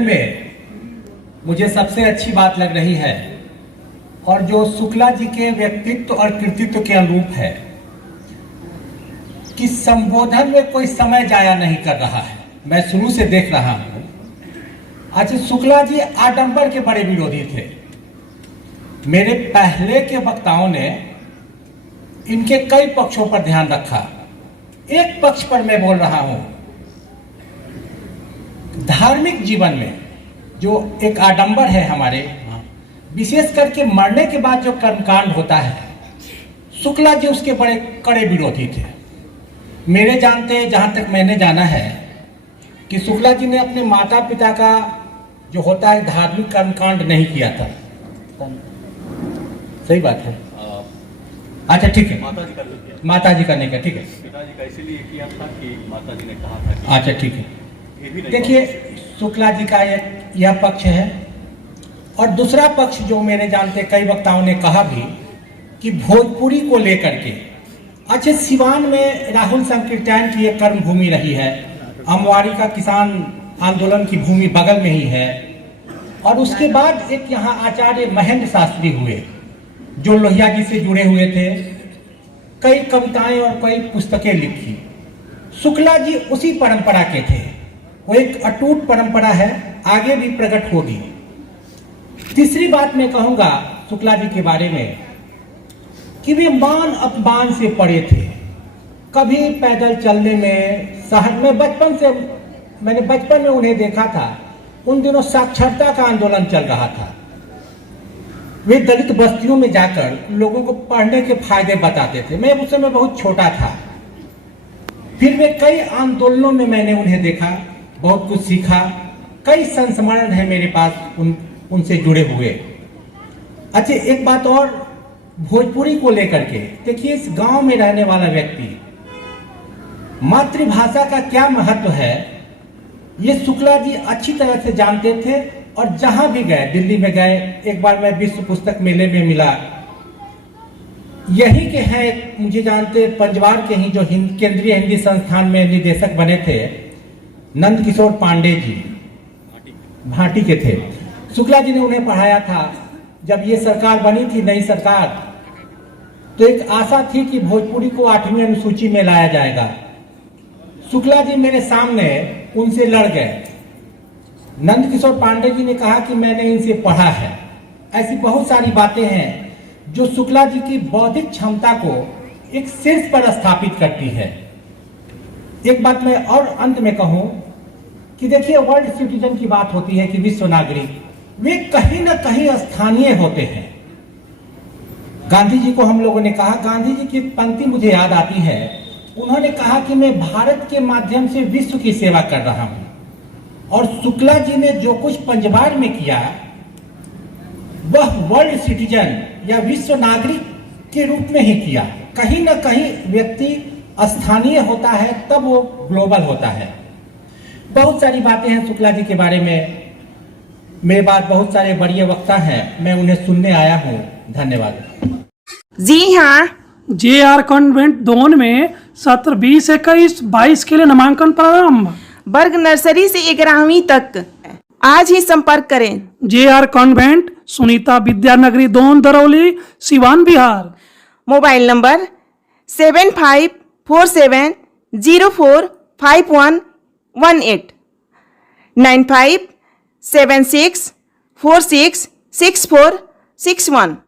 में मुझे सबसे अच्छी बात लग रही है और जो शुक्ला जी के व्यक्तित्व और कृतित्व के अनुरूप है कि संबोधन में कोई समय जाया नहीं कर रहा है। मैं शुरू से देख रहा हूं। अच्छा, शुक्ला जी आडंबर के बड़े विरोधी थे। मेरे पहले के वक्ताओं ने इनके कई पक्षों पर ध्यान रखा। एक पक्ष पर मैं बोल रहा हूं, धार्मिक जीवन में जो एक आडंबर है हमारे, विशेष करके मरने के बाद जो कर्मकांड होता है, शुक्ला जी उसके बड़े कड़े विरोधी थे। मेरे जानते, जहां तक मैंने जाना है कि शुक्ला जी ने अपने माता पिता का जो होता है धार्मिक कर्मकांड नहीं किया था। सही बात है। अच्छा ठीक है, माता जी का नहीं किया, ठीक है। पिताजी का इसीलिए किया था कि माता जी ने कहा था कि अच्छा ठीक है। देखिए, शुक्ला जी का यह पक्ष है और दूसरा पक्ष जो मेरे जानते कई वक्ताओं ने कहा भी कि भोजपुरी को लेकर के, अच्छे सिवान में राहुल संकीर्तन की एक कर्म भूमि रही है, अमवारी का किसान आंदोलन की भूमि बगल में ही है, और उसके बाद एक यहाँ आचार्य महेंद्र शास्त्री हुए जो लोहिया जी से जुड़े हुए थे, कई कविताएं और कई पुस्तकें लिखी। शुक्ला जी उसी परंपरा के थे। वो एक अटूट परंपरा है, आगे भी प्रकट होगी। तीसरी बात मैं कहूंगा शुक्ला जी के बारे में कि वे मान अपमान से पड़े थे। कभी पैदल चलने में, शहर में मैंने बचपन में उन्हें देखा था। उन दिनों साक्षरता का आंदोलन चल रहा था। वे दलित बस्तियों में जाकर लोगों को पढ़ने के फायदे बताते थे। मैं उस समय बहुत छोटा था। फिर वे कई आंदोलनों में मैंने उन्हें देखा, बहुत कुछ सीखा। कई संस्मरण है मेरे पास उनसे जुड़े हुए। अच्छा, एक बात और भोजपुरी को लेकर के, देखिए इस गांव में रहने वाला व्यक्ति मातृभाषा का क्या महत्व है ये शुक्ला जी अच्छी तरह से जानते थे। और जहां भी गए, दिल्ली में गए, एक बार मैं विश्व पुस्तक मेले में मिला, यही के हैं मुझे जानते, पंजवार के ही जो केंद्रीय हिंदी संस्थान में निदेशक बने थे, नंद किशोर पांडे जी, भाटी के थे। शुक्ला जी ने उन्हें पढ़ाया था। जब ये सरकार बनी थी, नई सरकार, तो एक आशा थी कि भोजपुरी को 8वीं अनुसूची में लाया जाएगा। शुक्ला जी मेरे सामने उनसे लड़ गए। नंद किशोर पांडे जी ने कहा कि मैंने इनसे पढ़ा है। ऐसी बहुत सारी बातें हैं जो शुक्ला जी की बौद्धिक क्षमता को एक शीर्ष पर स्थापित करती है। एक बात मैं और अंत में कहूं कि देखिए, वर्ल्ड सिटीजन की बात होती है कि विश्व नागरिक, वे कहीं ना कहीं स्थानीय होते हैं। गांधी जी को हम लोगों ने कहा, गांधी जी की एक पंक्ति मुझे याद आती है। उन्होंने कहा कि मैं भारत के माध्यम से विश्व की सेवा कर रहा हूं। और शुक्ला जी ने जो कुछ पंजवार में किया, वह वर्ल्ड सिटीजन या विश्व नागरिक के रूप में ही किया। कहीं ना कहीं व्यक्ति स्थानीय होता है, तब वो ग्लोबल होता है। बहुत सारी बातें हैं शुक्ला जी के बारे में। मेरे बाद बहुत सारे बड़े वक्ता हैं, मैं उन्हें सुनने आया हूं। धन्यवाद। जी हाँ, JR कॉन्वेंट दोन में सत्र 20-21-22 के लिए नामांकन प्रारंभ। वर्ग नर्सरी से 11वीं तक आज ही संपर्क करें। JR कॉन्वेंट, सुनीता विद्यानगरी दोन, दरौली, सिवान, बिहार। Mobile number 7547045118 9576466461।